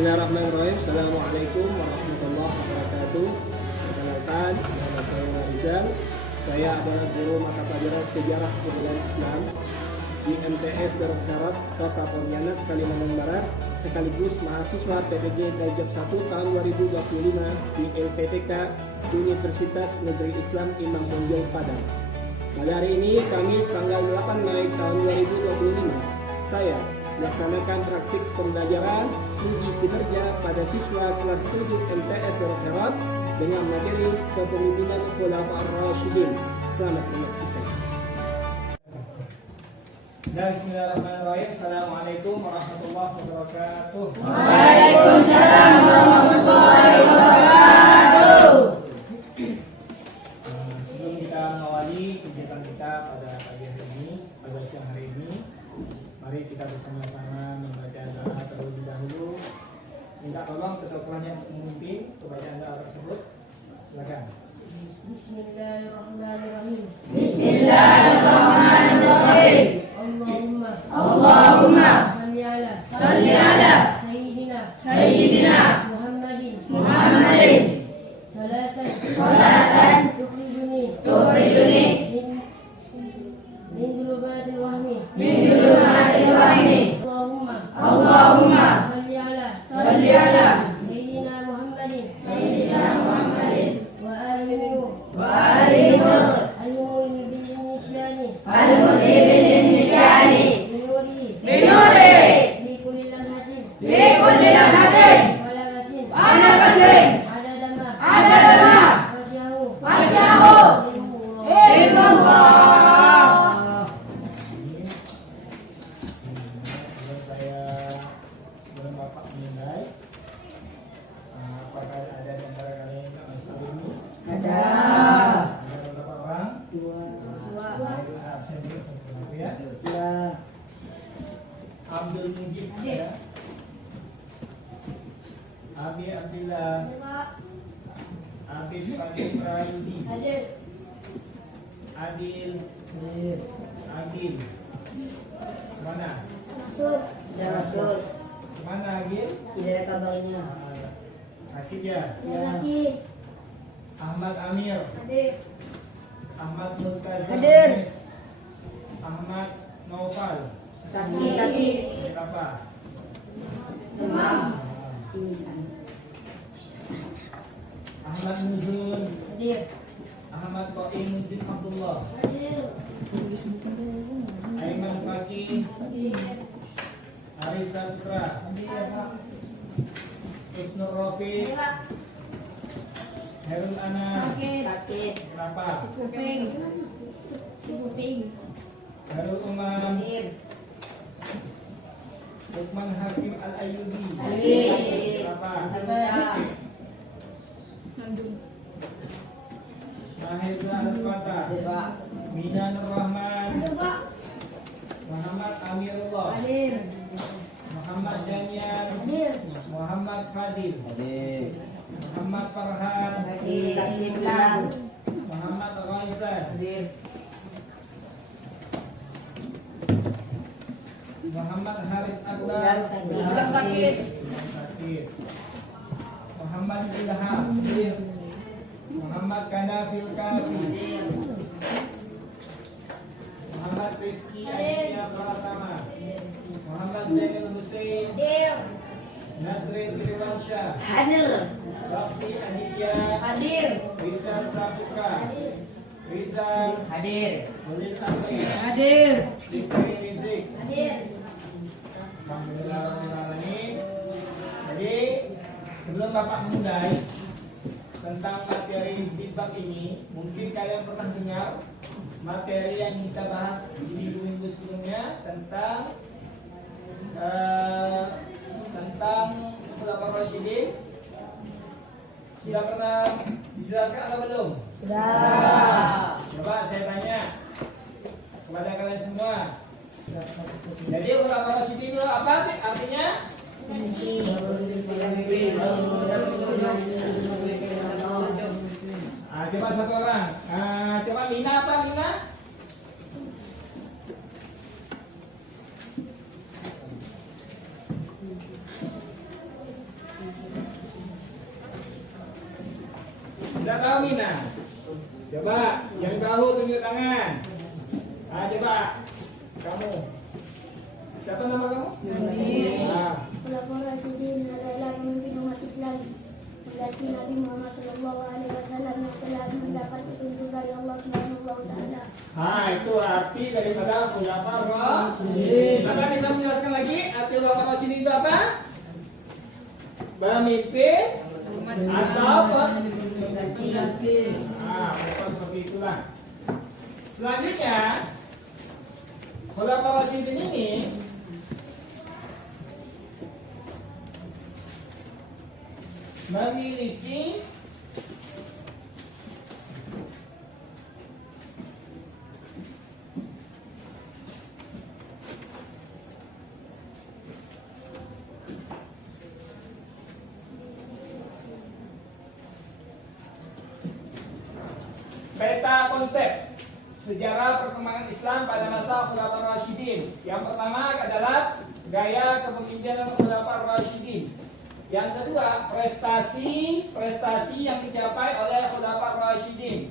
Bismillahirrahmanirrahim. Assalamualaikum warahmatullahi wabarakatuh. Perkenalkan, nama saya Rizal. Saya adalah guru mata pelajaran sejarah kebudayaan Islam di MTS Darul Syarat Kota Pontianak, Kalimantan Barat, sekaligus mahasiswa PPG Darjat 1 tahun 2025 di LPTK Universitas Negeri Islam Imam Bonjol Padang. Pada hari ini, Kamis tanggal 8 Mei tahun 2025, saya melaksanakan praktik pembelajaran uji kinerja pada siswa kelas 7 MTS Darul Syarat dengan materi kepemimpinan Khulafaur Rasyidin. Selamat menyaksikan. Bismillahirrahmanirrahim. Assalamualaikum warahmatullahi wabarakatuh. Waalaikumsalam warahmatullahi wabarakatuh. Sebelum kita mengawali kegiatan kita pada pagi hari ini, pada siang hari ini, mari kita bersama-sama membaca doa terlebih dahulu. Minta tolong ketua kelas yang memimpin pembacaan doa tersebut. Silakan. Bismillahirrahmanirrahim. Bismillahirrahmanirrahim. Allahumma Salli ala Sayyidina Muhammadin salatan tukhrijuni min dhulumatil wahmi Allahumma salli ala Sayyidina Muhammadin wa alihi al-mudhi nisyani binuri likulli lamhatin wa nafasin adadama wasyahu ilmullah. Sebelum Bapak menilai, apakah ada di antara kalian yang tak masuk ilmu? Ada Berapa orang? dua. Absen dulu satu ya. Abdul Mujib ya. Abi Abdillah. Abi Fadil Prayudi. Adil. Mana? Masuk. Mana Agil? Tidak ada kabarnya. Sakit ya? Ahmad Amir. Ahmad Multazam. Hadir. Ahmad Naufal. Sakit. Apa? Demam. Pingsan. Ahmad Nuzul. Ahmad Qaimuddin Abdullah. Aiman Fakih. Arisa Putra. Isnur Rafiq. Herul Anam. Sakit. Kenapa? Kuping. Herul Umam. Lukman Hakim Al-Ayyubi. Sakit. Kenapa? Maheza Al-Fatah. Mina Nur Rahman. Muhammad Amirullah. Muhammad Daniel. Muhammad Fadil. Muhammad Farhan. Sakit lang. Muhammad Ghaizan. Muhammad Haris Akbar. Sakit. Sakit. Muhammad Ilham. Muhammad Kanafil Kafi. Muhammad Rizki Aditya Pratama. Muhammad Zainul Hussein. Nazrin Triwansyah. Rafi Aditya. Rizal Saputra. Rizal. Mulil Amri. Fikri Rizik. Alhamdulillah. Jadi sebelum Bapak memulai tentang materi feedback ini, mungkin kalian pernah dengar materi yang kita bahas di minggu sebelumnya tentang Khulafaur Rasyidin. Sudah pernah dijelaskan atau belum? Sudah. Coba saya tanya kepada kalian semua. Jadi Khulafaur Rasyidin itu apa artinya? Coba satu orang. Coba Lina apa Lina? Tidak tahu Mina? Coba yang tahu tunjuk tangan. Nah, coba kamu. Siapa nama kamu? Nah, Khulafaur Rasyidin adalah pemimpin umat Islam mengganti Nabi Muhammad SAW yang telah mendapat petunjuk dari Allah Subhanahu wa Ta'ala. nah itu arti daripada Khulafaur Rasyidin. Maka bisa menjelaskan lagi arti Khulafaur Rasyidin itu apa? Pemimpin atau Ganti. nah, bukan seperti itulah. Selanjutnya Khulafaur Rasyidin ini memiliki peta konsep sejarah perkembangan Islam pada masa Khulafaur Rasyidin. Yang pertama adalah gaya kepemimpinan Khulafaur Rasyidin. Yang kedua, prestasi yang dicapai oleh Khulafaur Rasyidin.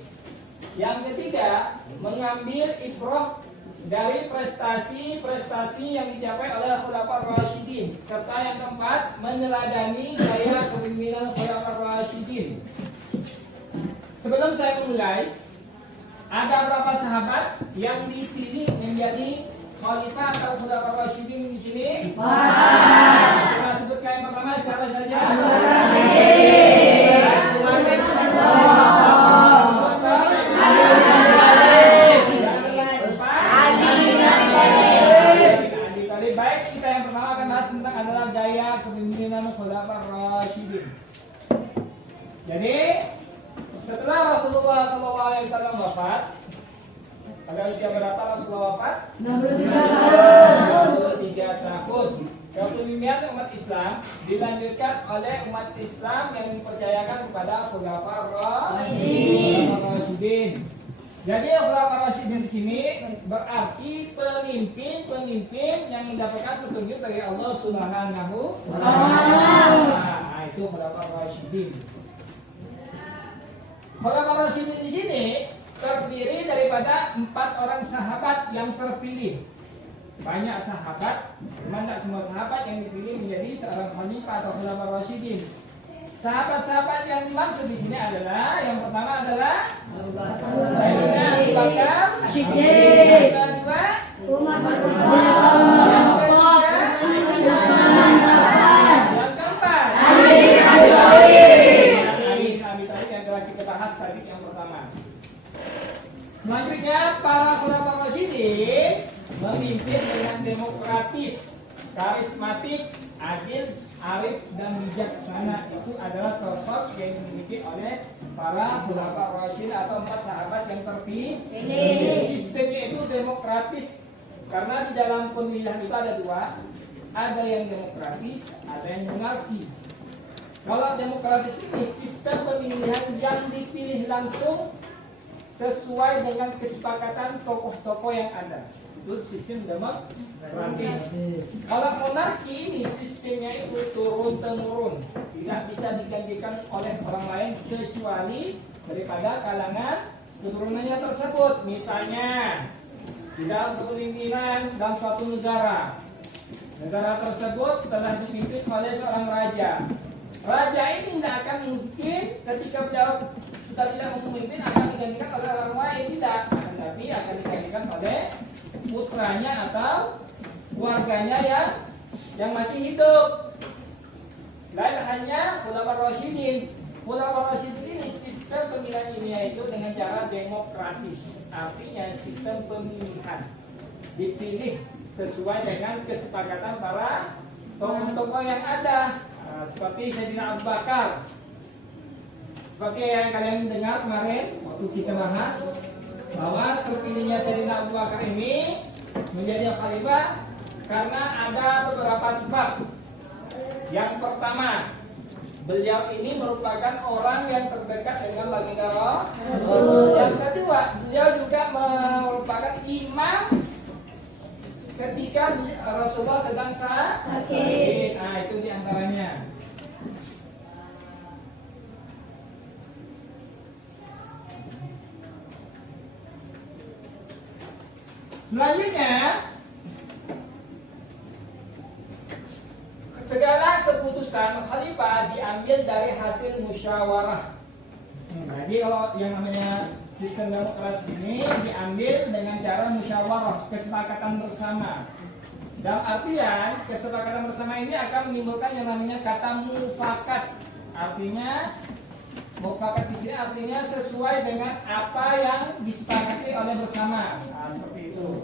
Yang ketiga, mengambil ibrah dari prestasi yang dicapai oleh Khulafaur Rasyidin. Serta yang keempat, meneladani gaya kepemimpinan Khulafaur Rasyidin. Sebelum saya memulai, ada berapa sahabat yang dipilih menjadi khalifah atau Khulafaur Rasyidin di sini? 4. Kita sebutkan yang pertama siapa saja? Baik, kita yang pertama akan bahas tentang adalah gaya kepemimpinan Khulafaur Rasyidin. Jadi setelah Rasulullah SAW wafat, pada usia berapa Rasulullah wafat? 63 tahun. Kepemimpinan umat Islam dilanjutkan oleh umat Islam yang dipercayakan kepada Khulafaur Rasyidin. Jadi Khulafaur Rasyidin di sini berarti pemimpin yang mendapatkan petunjuk dari Allah Subhanahu wa Ta'ala. Nah, itu Khulafaur Rasyidin. Khulafaur Rasyidin di sini terdiri daripada 4 orang sahabat yang terpilih. Banyak sahabat, cuma tidak semua sahabat yang dipilih menjadi seorang khalifah atau Khulafaur Rasyidin. Sahabat-sahabat yang dimaksud di sini adalah yang pertama adalah Sayyidina Abu Bakar As-Siddiq, yang kedua Umar bin yang Khattab, ketiga yang keempat Ali bin Abi Thalib. Ali bin Abi Thalib yang telah kita bahas tadi yang pertama. Selanjutnya para Khulafaur Rasyidin memimpin dengan demokratis, karismatik, adil, arif dan bijaksana. Itu adalah sosok yang dimiliki oleh para Khulafaur Rasyidin atau 4 sahabat yang terpilih. Sistemnya itu demokratis karena di dalam pemilihan itu ada 2, ada yang demokratis, ada yang monarki. Kalau demokratis ini sistem pemilihan yang dipilih langsung sesuai dengan kesepakatan tokoh-tokoh yang ada. Itu sistem demokratis. Kalau monarki ini sistemnya itu turun temurun, tidak bisa digantikan oleh orang lain kecuali daripada kalangan keturunannya tersebut. Misalnya di dalam kepemimpinan dalam suatu negara tersebut telah dipimpin oleh seorang raja. Raja ini tidak akan mungkin ketika beliau sudah tidak memimpin akan digantikan oleh orang lain, tidak, tapi akan digantikan oleh putranya atau keluarganya yang masih hidup. Lain hanya Khulafaur Rasyidin. Khulafaur Rasyidin ini sistem pemilihan ini yaitu dengan cara demokratis. Artinya sistem pemilihan dipilih sesuai dengan kesepakatan para tokoh-tokoh yang ada. Seperti Sayyidina Abu Bakar. Seperti yang kalian dengar kemarin waktu kita bahas bahwa terpilihnya Sayyidina Abu Bakar ini menjadi khalifah karena ada beberapa sebab. Yang pertama, beliau ini merupakan orang yang terdekat dengan baginda Rasul. Yang kedua, beliau juga merupakan imam ketika Rasulullah sedang sakit. Nah, itu diantaranya. Selanjutnya, segala keputusan khalifah diambil dari hasil musyawarah. Jadi kalau yang namanya sistem demokrasi ini diambil dengan cara musyawarah, kesepakatan bersama. Dalam artian kesepakatan bersama ini akan menimbulkan yang namanya kata mufakat. Artinya mufakat di sini artinya sesuai dengan apa yang disepakati oleh bersama. Nah, seperti itu.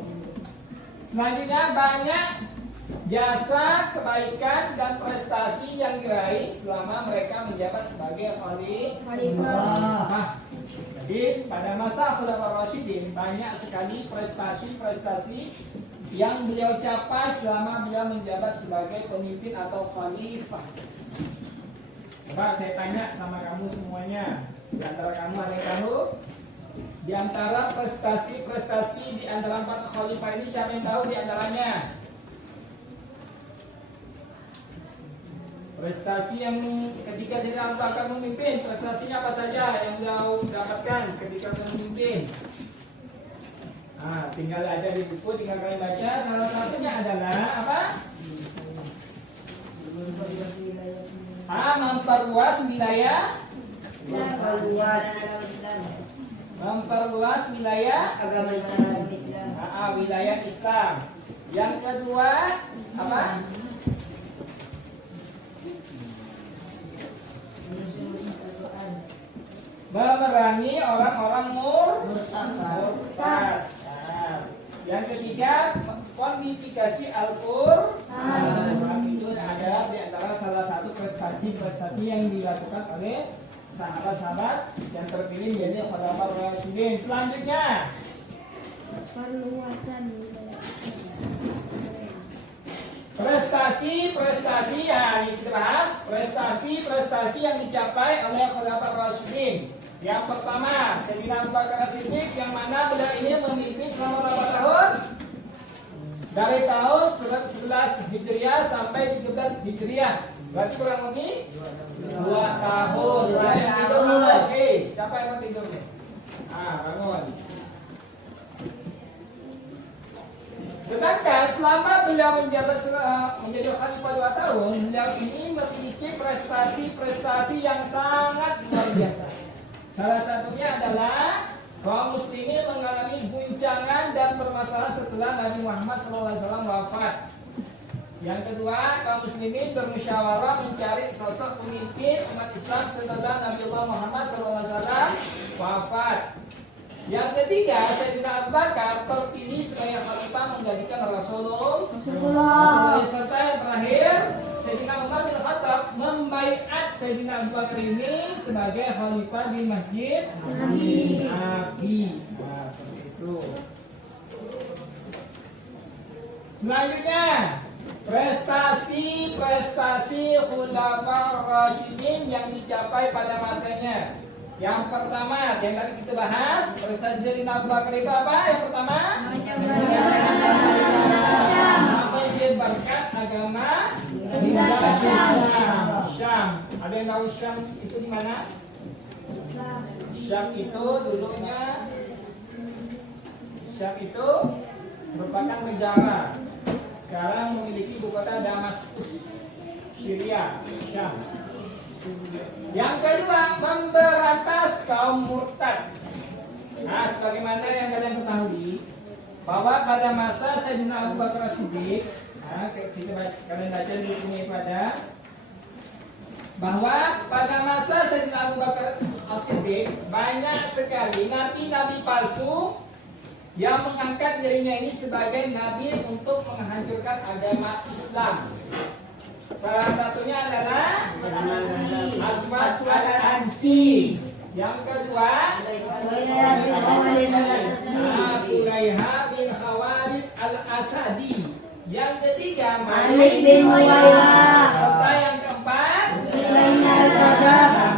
Selanjutnya, banyak jasa, kebaikan dan prestasi yang diraih selama mereka menjabat sebagai khalifah. Jadi pada masa Khulafaur Rasyidin banyak sekali prestasi-prestasi yang beliau capai selama beliau menjabat sebagai pemimpin atau khalifah. Coba saya tanya sama kamu semuanya, di antara kamu ada yang tahu? Di antara prestasi-prestasi di antara 4 khalifah ini siapa yang tahu di antaranya? Prestasi yang ketika Sayyidina Abu Bakar memimpin, prestasinya apa saja yang beliau dapatkan ketika memimpin? Tinggal ada di buku, tinggal kalian baca. Salah satunya adalah apa? Memperluas wilayah agama Islam. Wilayah Islam. Yang kedua apa? Memerangi orang-orang murtad. Yang ketiga, kodifikasi Al-Qur'an. Itu adalah di antara salah satu prestasi yang dilakukan oleh sahabat-sahabat yang terpilih menjadi Khulafaur Rasyidin. Selanjutnya, perluasan prestasi ya, ini kita bahas prestasi yang dicapai oleh Khulafaur Rasyidin. Yang pertama, Sayyidina Abu Bakar As-Siddiq, yang mana beliau ini memimpin selama berapa tahun? Dari tahun 11 Hijriah sampai 13 Hijriah. Berarti kurang lebih 2 tahun. Yang tidur dulu. Oke, siapa yang mau tidur nih? Bangun. Sedangkan selama beliau menjabat menjadi khalifah 2 tahun, beliau ini memiliki prestasi yang sangat luar biasa. Salah satunya adalah kaum muslimin mengalami guncangan dan permasalahan setelah Nabi Muhammad SAW wafat. Yang kedua, kaum muslimin bermusyawarah mencari sosok pemimpin umat Islam setelah Nabi Muhammad SAW wafat. Yang ketiga, Sayyidina Abu Bakar terpilih sebagai khalifah menggantikan Rasulullah. Serta yang terakhir, Sayyidina Umar bin Khattab membaiat Sayyidina Abu Bakar ini sebagai khalifah di Masjid Nabi. Seperti itu. Selanjutnya, prestasi Khulafaur Rasyidin yang dicapai pada masanya. Yang pertama, yang tadi kita bahas, prestasi Sayyidina Abu Bakar itu apa? Yang pertama, menyebarkan agama Syam. Ada yang tahu Syam itu di mana? Syam itu dulunya, Syam itu merupakan negara. Sekarang memiliki ibu kota Damaskus, Syria, Syam. Yang kedua, memberantas kaum murtad. Sebagaimana yang kalian ketahui, bahwa pada masa Sayyidina Abu Bakar As-Siddiq, kalian baca di buku pada, bahwa pada masa Sayyidina Abu Bakar As-Siddiq banyak sekali nabi-nabi palsu yang mengangkat dirinya ini sebagai nabi untuk menghancurkan agama Islam. Salah satunya adalah Aswad al-Ansi. Yang kedua, Tulaiha bin Khawalid al-Asadi. Yang ketiga, Malik bin Mughirah. Serta yang keempat,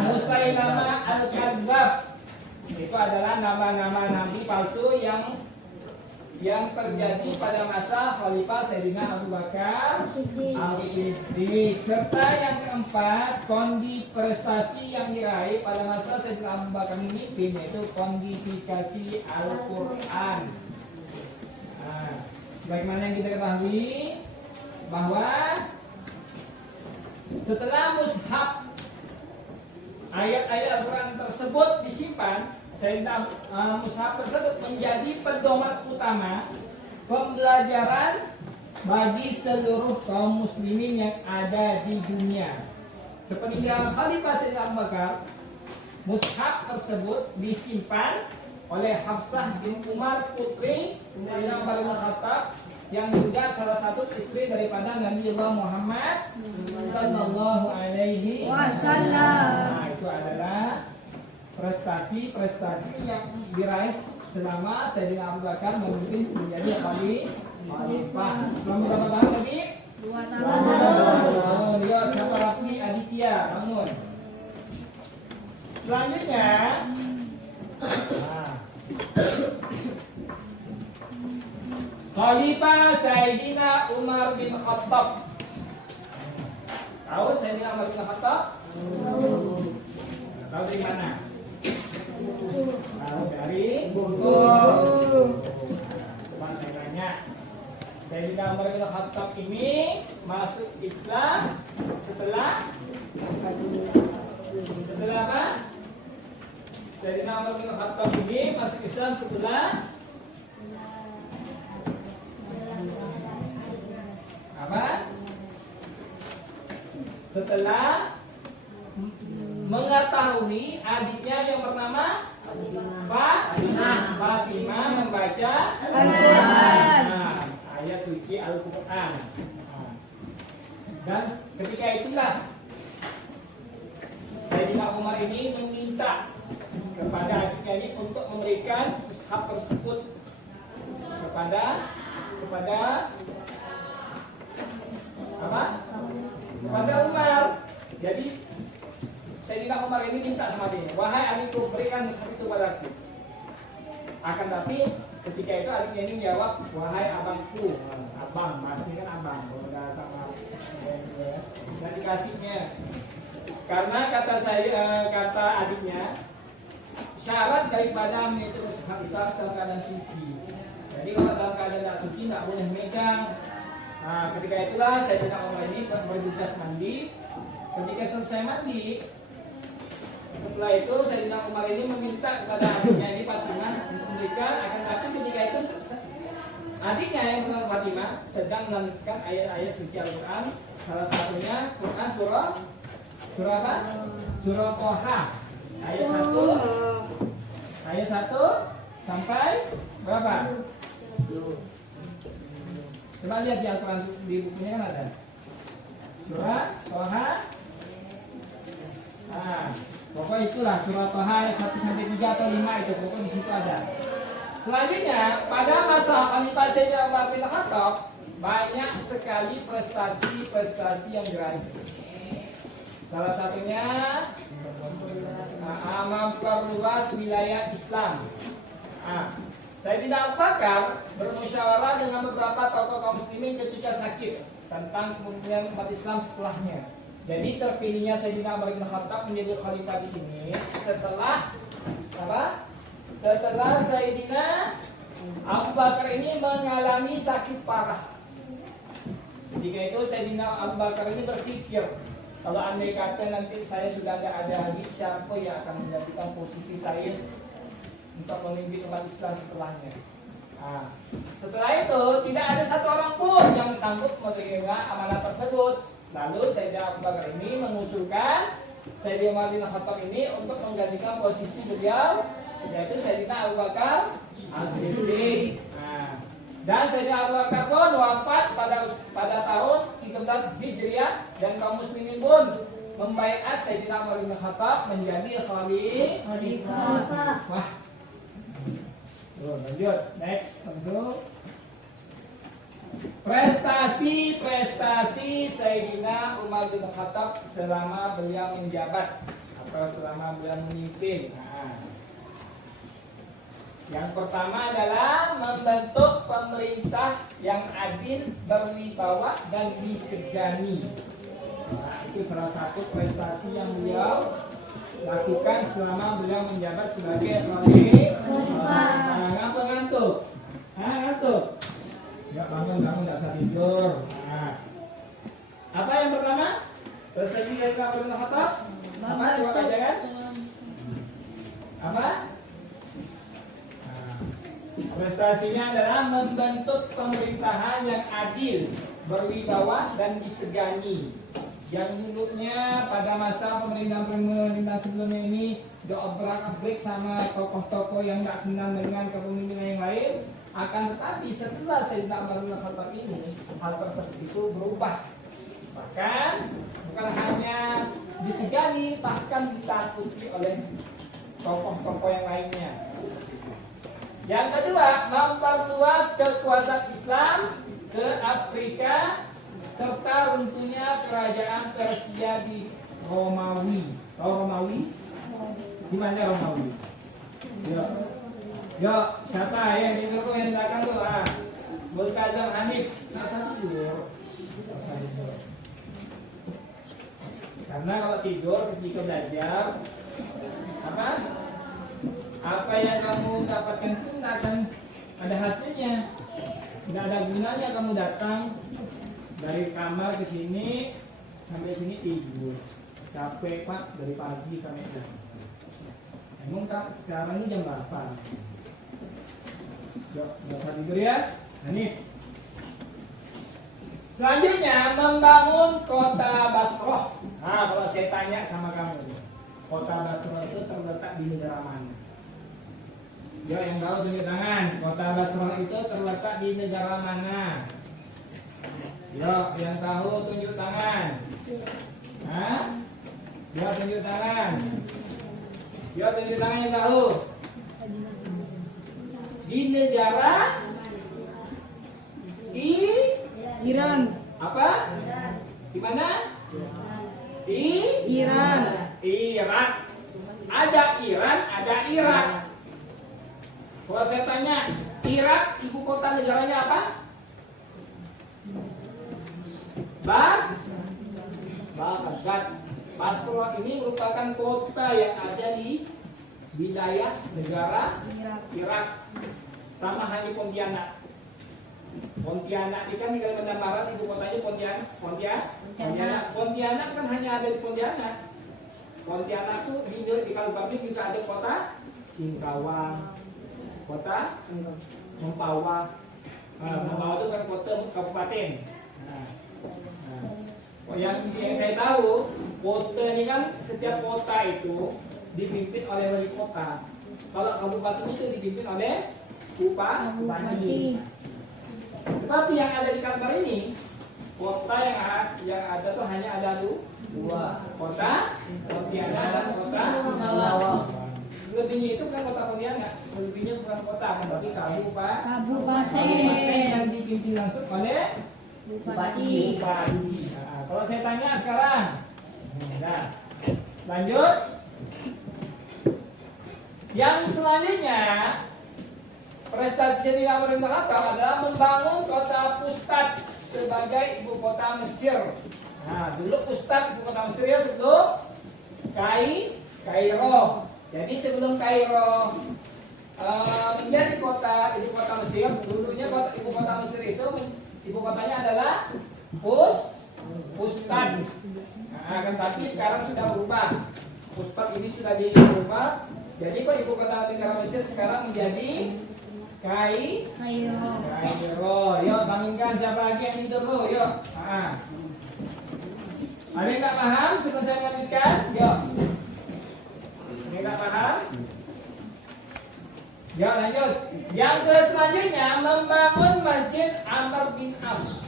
Musailamah al-Kadzdzab. Itu adalah nama-nama nabi palsu yang terjadi pada masa Khalifah Sayyidina Abu Bakar As-Siddiq. Serta yang keempat, prestasi yang diraih pada masa Sayyidina Abu Bakar memimpin, yaitu kodifikasi Al-Quran. Nah, sebagaimana yang kita ketahui bahwa setelah mushaf ayat-ayat Al-Quran tersebut disimpan, sehingga mushaf tersebut menjadi pedoman utama pembelajaran bagi seluruh kaum muslimin yang ada di dunia. Sepeninggal Khalifah Sayyidina Abu Bakar, mushaf tersebut disimpan oleh Hafsah bin Umar putri Sayyidina Umar bin Khattab yang juga salah satu istri daripada Nabi Allah Muhammad sallallahu alaihi wasallam. Nah, itu adalah prestasi-prestasi yang diraih selama Sayyidina Abu Bakar memimpin menjadi khalifah. Selama berapa tahun lagi? 2 tahun. Dia siapa lagi? Aditya, bangun. Selanjutnya, Khalifah Sayyidina Umar bin Khattab. Tahu Sayyidina Umar bin Khattab? Tahu dari mana? Tahu dari Coba saya tanya. Sayyidina Umar bin Khattab ini masuk Islam setelah apa? Sayyidina Umar bin Khattab ini masuk Islam setelah apa? Setelah mengetahui adiknya yang bernama Fatimah membaca Al-Quran, ayat suci Al-Quran. Dan ketika itulah Sayyidina Umar ini meminta kepada adiknya ini untuk memberikan hak tersebut kepada apa? Kepada Umar. Jadi Sayyidina Umar ini minta sama dia, wahai adikku, berikan mushaf itu padaku. Akan tapi ketika itu adiknya ini jawab, wahai abangku. Abang, masih kan abang, udah sama dan dikasihnya. Karena kata adiknya, syarat daripada menyentuh mushaf itu harus dalam keadaan suci. Jadi kalau dalam keadaan tidak suci tidak boleh megang. Nah, ketika itulah Sayyidina Umar ini bergegas mandi. Ketika selesai mandi, setelah itu Sayyidina Umar ini meminta kepada adiknya ini Fatimah untuk memberikan. Akan tapi ketika itu adiknya yang bernama Fatimah sedang melanjutkan ayat-ayat suci Al-Quran. Salah satunya Quran surah apa? Surah Toha ayat 1 sampai berapa? Coba lihat di Al-Quran, di bukunya kan ada surah Toha. Pokoknya itulah surah Toha ayat 1 sampai 3 atau 5 itu, pokoknya di situ ada. Selanjutnya, pada masa Khalifah Sayyidina Umar bin Khattab banyak sekali prestasi yang diraih. Salah satunya memperluas wilayah Islam. Sayyidina Abu Bakar bermusyawarah dengan beberapa tokoh kaum muslimin ketika sakit tentang kemungkinan umat Islam setelahnya. Jadi terpilihnya Sayyidina Umar bin Khattab menjadi khalifah di sini setelah apa? Setelah Sayyidina Abu Bakar ini mengalami sakit parah. Ketika itu Sayyidina Abu Bakar ini berpikir, kalau andai kata nanti saya sudah tidak ada lagi, siapa yang akan menggantikan posisi saya untuk memimpin umat Islam setelahnya. Setelah itu tidak ada satu orang pun yang sanggup menerima amanah tersebut. Lalu Sayyidina Abu Bakar ini mengusulkan Sayyidina Umar bin Khattab ini untuk menggantikan posisi beliau, yaitu Sayyidina Abu Bakar As-Siddiq. Dan Sayyidina Abu Bakar pun wafat pada tahun 13 Hijriah dan kaum muslimin pun membaiat Sayyidina Umar bin Khattab menjadi khalifah. Wah. Lanjut, next langsung. Prestasi Sayyidina Umar bin Khattab selama beliau menjabat atau selama beliau memimpin. Yang pertama adalah membentuk pemerintah yang adil, berwibawa dan disegani. Itu salah satu prestasi yang beliau lakukan selama beliau menjabat sebagai khalifah. Ngantuk. bangun, nggak usah tidur. Nah, apa yang pertama? Prestasi dari Umar bin Khattab. Apa? Coba bacakan. Apa? Nah, prestasinya adalah membentuk pemerintahan yang adil, berwibawa dan disegani. Yang menurutnya pada masa pemerintah sebelumnya ini diobrak-abrik sama tokoh-tokoh yang nggak senang dengan kepemimpinan yang lain. Akan tetapi setelah Sayyidina Umar bin Khattab ini, hal tersebut itu berubah. Bahkan bukan hanya disegani, bahkan ditakuti oleh tokoh-tokoh yang lainnya. Yang kedua, memperluas kekuasaan Islam ke Afrika serta runtuhnya kerajaan Persia di Romawi. Romawi? Di mana Romawi? Yo, siapa yang di belakang tuh? Multazam Hanif. Nggak usah tidur. Karena kalau tidur ketika belajar, apa yang kamu dapatkan pun nggak akan ada hasilnya. Nggak ada gunanya kamu datang dari kamar ke sini sampai sini tidur. Capek Pak dari pagi sampai jam. Emang Kak sekarang ini jam berapa? Yuk, nggak usah tidur ya. Hanif. Selanjutnya membangun kota Basrah. Nah, kalau saya tanya sama kamu, kota Basrah itu terletak di negara mana? Yo, yang tahu tunjuk tangan. Kota Basrah itu terletak di negara mana? Yo, yang tahu tunjuk tangan. Hah? Siapa tunjuk tangan? Yo, tunjuk tangan yang tahu. Di negara Iran. Apa? Di mana? Di Iran. Irak. Ada Iran, ada Irak. Kalau saya tanya, Irak ibu kota negaranya apa? Baghdad. Basrah ini merupakan kota yang ada di wilayah negara Irak. Sama halnya Pontianak. Pontianak ini kan di Kalimantan Barat, ibu kotanya Pontianak kan hanya ada di Pontianak. Pontianak tuh di Kalbar juga ada kota Singkawang, kota Mempawah. Mempawah itu kan kota kabupaten. Yang saya tahu, kota ini kan setiap kota itu dipimpin oleh wali kota. Kalau kabupaten itu dipimpin oleh bupati. Seperti yang ada di Kalbar ini, kota yang ada tuh hanya ada dua, kota Pontianak dan kota Singkawang. Selebihnya itu bukan kota Pontianak, selebihnya bukan kota, tapi kabupaten yang dipimpin langsung oleh bupati. Nah, kalau saya tanya sekarang, nah, lanjut. Yang selanjutnya, prestasi Sayyidina Umar bin Khattab adalah membangun kota Fustat sebagai ibu kota Mesir. Nah, dulu Fustat ibu kota Mesir ya sebelum Kairo. Jadi sebelum Kairo menjadi ibu kota Mesir, dulunya ibu kota Mesir itu ibu kotanya adalah Fustat. Nah, kan tapi sekarang sudah berubah. Fustat ini sudah diubah. Jadi kok ibu kota negara Mesir sekarang menjadi Kairo. Yuk, bangunkan siapa lagi yang tidur dulu, yuk. Ada yang tak paham? Sebelum saya lanjutkan, yuk. Yang tak paham? Yuk, lanjut. Yang selanjutnya membangun Masjid Amr bin As.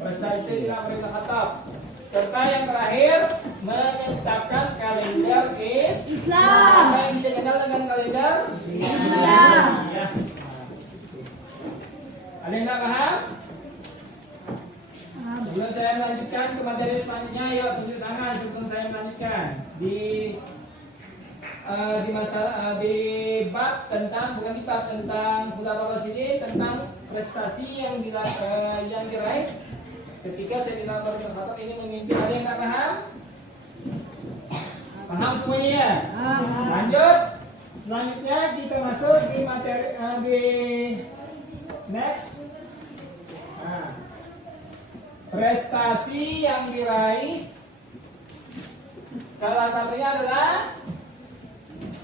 Prestasi Sayyidina Umar bin Khattab. Serta yang terakhir menetapkan kalender Islam. Apa yang kita kenal dengan kalender Islam. Ya. Ada yang tak paham? Sebelum saya melanjutkan ke materi selanjutnya, yuk tunjuk tangan sebelum saya melanjutkan di bab tentang Khulafaur Rasyidin, tentang prestasi yang diraih ketika Sayyidina Umar bin Khattab ini memimpin. Ada yang tak paham? Paham semuanya ya? Lanjut. Selanjutnya kita masuk di materi di next Nah, prestasi yang diraih salah satunya adalah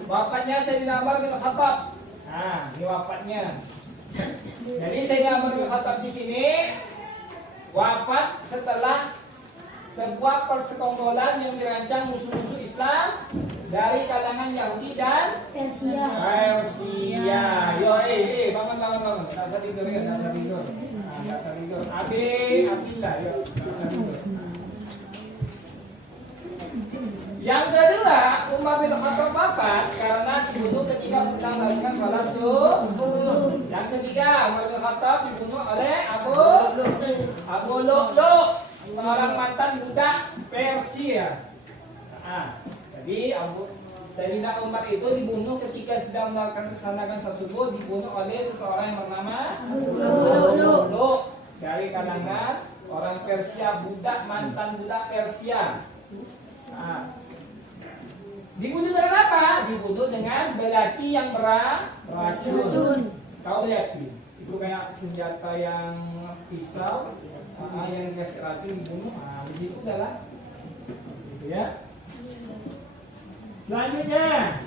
wafatnya Sayyidina Umar bin Khattab. Nah, ini wafatnya. Jadi Sayyidina Umar bin Khattab di sini wafat setelah sebuah persekongkolan yang dirancang musuh-musuh Islam dari kalangan Yahudi dan Persia. Persia. Yo, bangun. Nggak usah tidur ya, nggak usah tidur. Nah, nggak usah tidur. Abdillah, yo, nggak usah tidur. Yang kedua, Umar bin Khattab wafat karena dibunuh ketika sedang melakukan sholat subuh. Yang ketiga, Umar bin Khattab dibunuh oleh Abu Lu'lu', seorang mantan budak Persia. Nah, jadi Sayyidina Umar itu dibunuh ketika sedang melaksanakan sholat subuh, dibunuh oleh seseorang yang bernama Abu Lu'lu' dari kalangan orang Persia, mantan budak Persia. Nah, dibunuh dengan apa? Dibunuh dengan belati yang beracun. Tahu belati? Itu kayak senjata yang pisau, yang dikasih racun dibunuh. Nah, begitu udahlah. Gitu ya. Selanjutnya,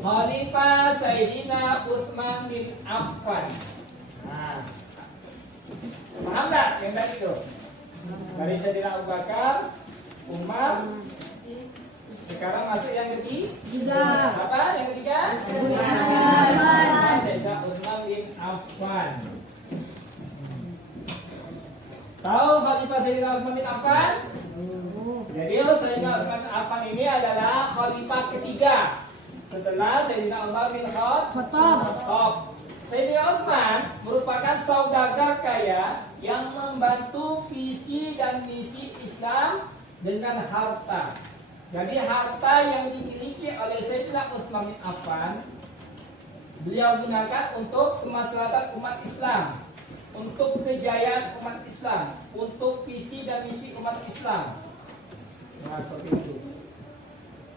Khalifah Sayyidina Utsman bin Affan. Nah, paham nggak yang tadi itu? Dari Sayyidina Abu Bakar, Umar, sekarang masuk yang ketiga. Apa yang ketiga? Sayyidina Utsman bin Affan. Tahu Khalifah Sayyidina Utsman bin Affan? Jadi Sayyidina Utsman bin Affan ini adalah Khalifah ketiga setelah Sayyidina Umar bin Khattab. Sayyidina Utsman merupakan saudagar kaya yang membantu visi dan misi Islam dengan harta. Jadi harta yang dimiliki oleh Sayyidina Utsman bin Affan beliau gunakan untuk kemaslahatan umat Islam, untuk kejayaan umat Islam, untuk visi dan misi umat Islam. Nah, seperti itu.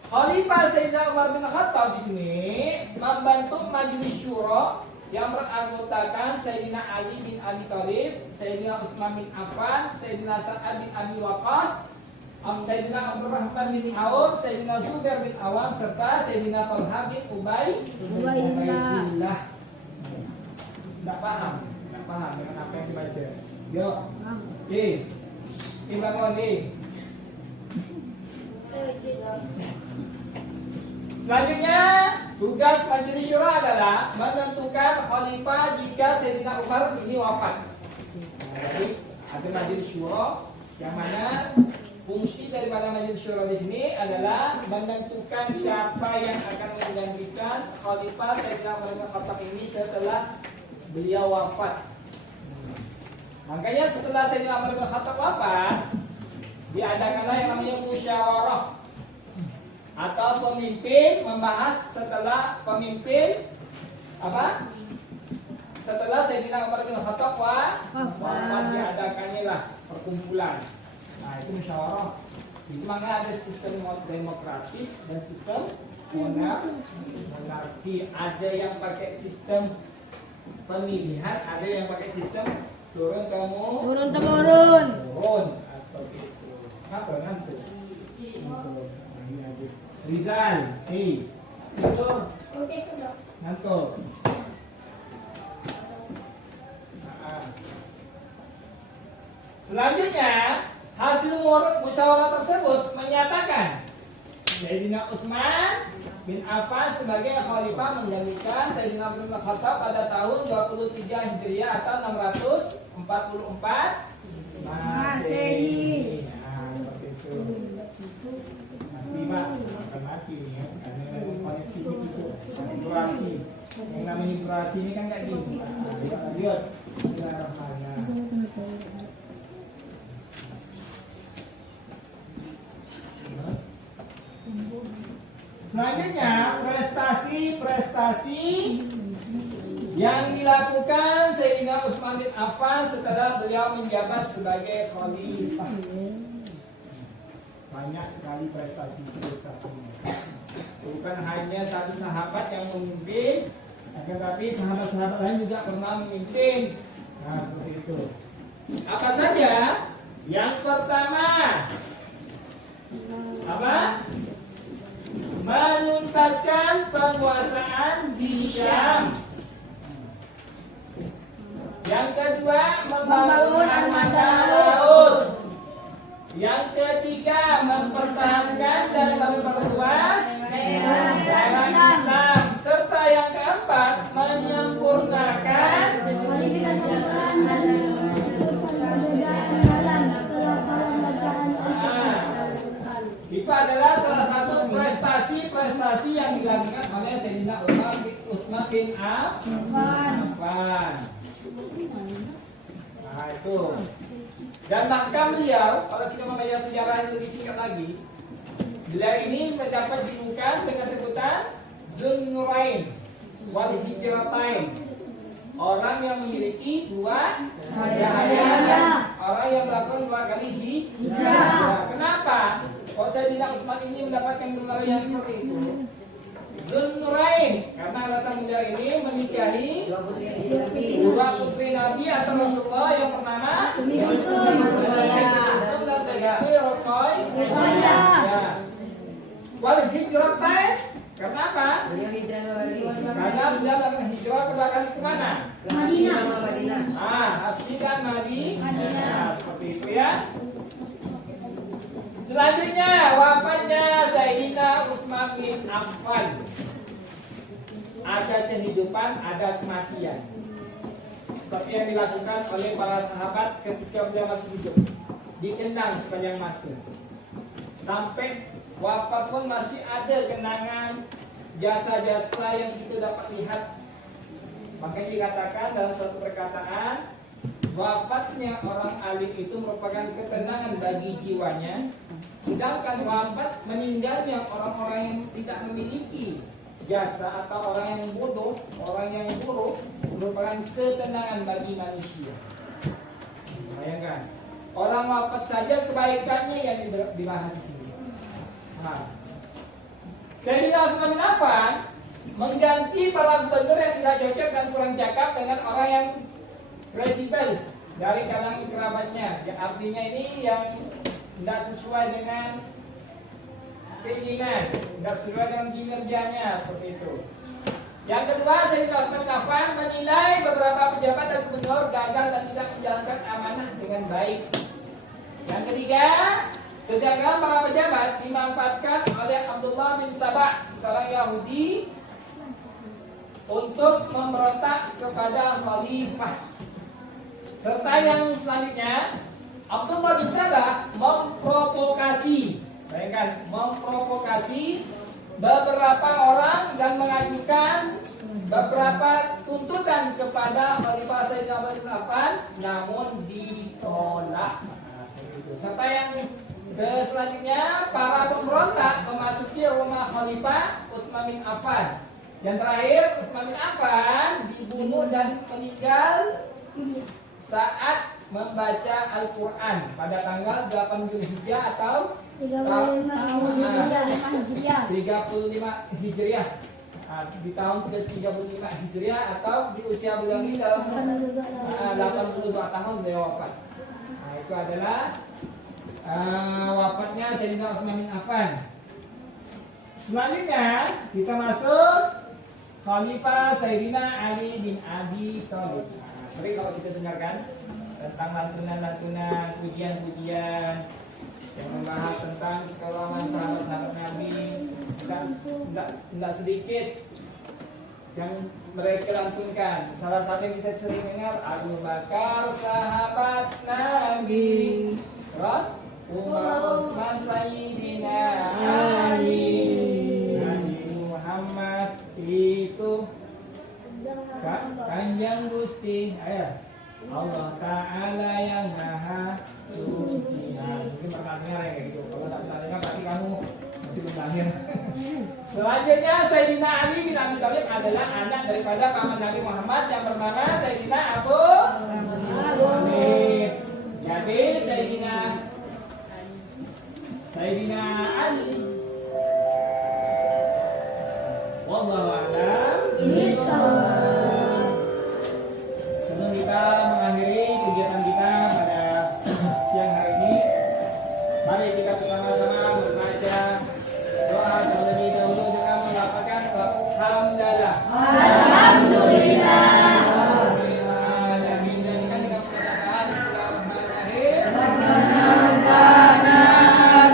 Khalifah Sayyidina Umar bin Khattab di sini membantu majelis syuro yang beranggotakan Sayyidina Ali bin Abi Thalib, Sayyidina Utsman bin Affan, Sayyidina Sa'ad bin Abi Waqqas, Sayyidina Abdurrahman bin Auf, Sayyidina Zubair bin Awam, serta Sayyidina Talha bin Ubaidillah. Tidak paham dengan apa yang dibaca. Yuk, bangun. Selanjutnya, tugas majelis syuro adalah menentukan khalifah jika Sayyidina Umar ini wafat. Jadi ada majelis syuro yang mana fungsi daripada majelis syuro di sini adalah menentukan siapa yang akan menggantikan khalifah Sayyidina Umar bin Khattab ini setelah beliau wafat. Makanya setelah Sayyidina Umar bin Khattab wafat, diadakanlah yang namanya musyawarah atau pemimpin membahas setelah pemimpin apa? Setelah Sayyidina Umar bin Khattab wafat, diadakannya lah perkumpulan. Nah, itu musyawarah. Itu makanya ada sistem demokratis dan sistem monarki. Ada yang pakai sistem pemilihan, ada yang pakai sistem turun temurun. Nah, seperti itu. Apa ngantuk? Rizal, ngantuk. Ngantuk. Selanjutnya, hasil musyawarah tersebut menyatakan Sayyidina Utsman bin Affan sebagai khalifah menggantikan Sayyidina Umar bin Khattab pada tahun 23 Hijriah atau 644 Masehi. Nah, seperti itu. Nanti akan mati nih ya, karena koneksi itu durasi. Yang namanya durasi ini kan kayak gini. Lihat, Bismillahirrahmanirrahim. Selanjutnya, prestasi yang dilakukan Sayyidina Utsman bin Affan setelah beliau menjabat sebagai khalifah. Banyak sekali prestasinya. Bukan hanya satu sahabat yang memimpin, tetapi sahabat-sahabat lain juga pernah memimpin. Nah, seperti itu. Apa saja? Yang pertama, apa? Menuntaskan penguasaan di Syam. Yang kedua, membangun armada laut. Yang ketiga, mempertahankan dan memperluas daerah Islam. Serta yang keempat, menyempurnakan Kualifikasi Al-Quran dan perbedaan dalam pelafalan bacaan Al-Quran. itu adalah salah satu prestasi yang dilakukan oleh Sayyidina Utsman bin Affan. Nah itu. Dan bahkan beliau, kalau kita membaca sejarah itu disingkat lagi, beliau ini mendapat julukan dengan sebutan Zunnurain wal Hijratain, orang yang memiliki dua cahaya, orang yang melakukan dua kali hijrah. Kenapa? Kalau Sayyidina Utsman ini mendapatkan gelar yang seperti itu, Zunnurain, karena alasan beliau ini menikahi dua putri Nabi atau Rasulullah yang bernama dan Sayyidatul Rokoy. Ya. Wal hijratain, karena apa? Karena beliau akan hijrah kedua kali ke mana? Madinah. Habsi dan Madinah. Nah, seperti itu ya. Selanjutnya wafatnya Sayyidina Utsman bin Affan. Ada kehidupan, ada kematian. Seperti yang dilakukan oleh para sahabat ketika beliau masih hidup. Dikenang sepanjang masa. Sampai wafat pun masih ada kenangan jasa-jasa yang kita dapat lihat. Makanya dikatakan dalam suatu perkataan, wafatnya orang alim itu merupakan ketenangan bagi jiwanya, sedangkan wafat meninggalnya orang-orang yang tidak memiliki jasa atau orang yang bodoh, orang yang buruk, merupakan ketenangan bagi manusia. Bayangkan, orang wafat saja kebaikannya yang dibahas di sini. Nah, Sayyidina Utsman bin Affan mengganti para gubernur yang tidak cocok dan kurang cakap dengan orang yang kredibel dari kalangan kerabatnya. Ya, artinya ini yang tidak sesuai dengan keinginan, tidak sesuai dengan kinerjanya, seperti itu. Yang kedua, Sayyidina Utsman bin Affan menilai beberapa pejabat dan gubernur gagal dan tidak menjalankan amanah dengan baik. Yang ketiga, kegagalan para pejabat dimanfaatkan oleh Abdullah bin Sabah, seorang Yahudi, untuk memberontak kepada khalifah. Serta yang selanjutnya, Abdullah bin Sabah memprovokasi, bayangkan, memprovokasi beberapa orang dan mengajukan beberapa tuntutan kepada Khalifah Sayyidina Utsman bin Affan, namun ditolak. Serta yang selanjutnya, para pemberontak memasuki rumah Khalifah Utsman bin Affan. Yang terakhir, Utsman bin Affan dibunuh dan meninggal saat membaca Al-Quran pada tanggal 8 Zulhijjah atau 35 Hijriah. Di tahun ke-35 Hijriah atau di usia beliau ini dalam 82 tahun beliau wafat. Nah, itu adalah wafatnya Sayyidina Utsman bin Affan. Selanjutnya kita masuk Khalifah Sayyidina Ali bin Abi Thalib. Sering kalau kita dengarkan tentang lantunan-lantunan, pujian-pujian yang membahas tentang kekeraman sahabat-sahabat Nabi, tidak sedikit yang mereka lantunkan. Salah satu yang kita sering dengar, Abu Bakar sahabat Nabi, terus Umar, Utsman, Sayyidina Ali, Nabi Muhammad itu Kanjeng Gusti, Allah Ta'ala yang Maha Suci. Nah, mungkin pernah dengar ya kayak gitu. Kalau tak pernah dengar berarti kamu masih belum lahir. Selanjutnya Sayyidina Ali bin Abi Thalib adalah anak daripada paman Nabi Muhammad yang bernama Sayyidina Abu Thalib. Jadi Sayyidina Ali, wallahu a'lam. Sebelum kita mengakhiri Alhamdulillah. Alamin. Dan kan dengan perkataan Bismillahirrahmanirrahim. Rabbana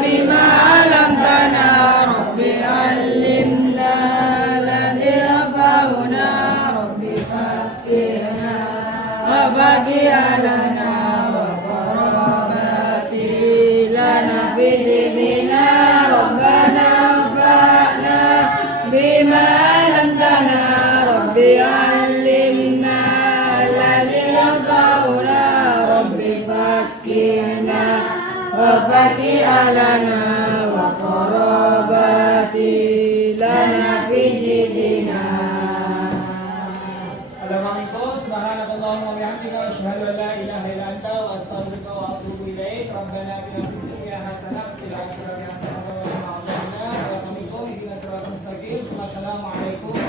bima 'allamtana rabbi 'allimna alladhi yanfa'una rabbi faqqihna wa baqi lana wa qarabati lana fi dinina rabbana fa'na bima 'allamtana rabbi 'allimna alladhi yanfa'una rabbi faqqihna wa baqi lana wa qarabati lana fi dinina. Assalamualaikum, subhanakallahumma wa bihamdika wa asyhadu an la ilaha illa anta wa astaghfiruka wa atubu ilaik. Rabbana atina fid dunya hasanah wa fil akhirati hasanah wa qina adzabannar. Assalamualaikum warahmatullahi wabarakatuh. Assalamualaikum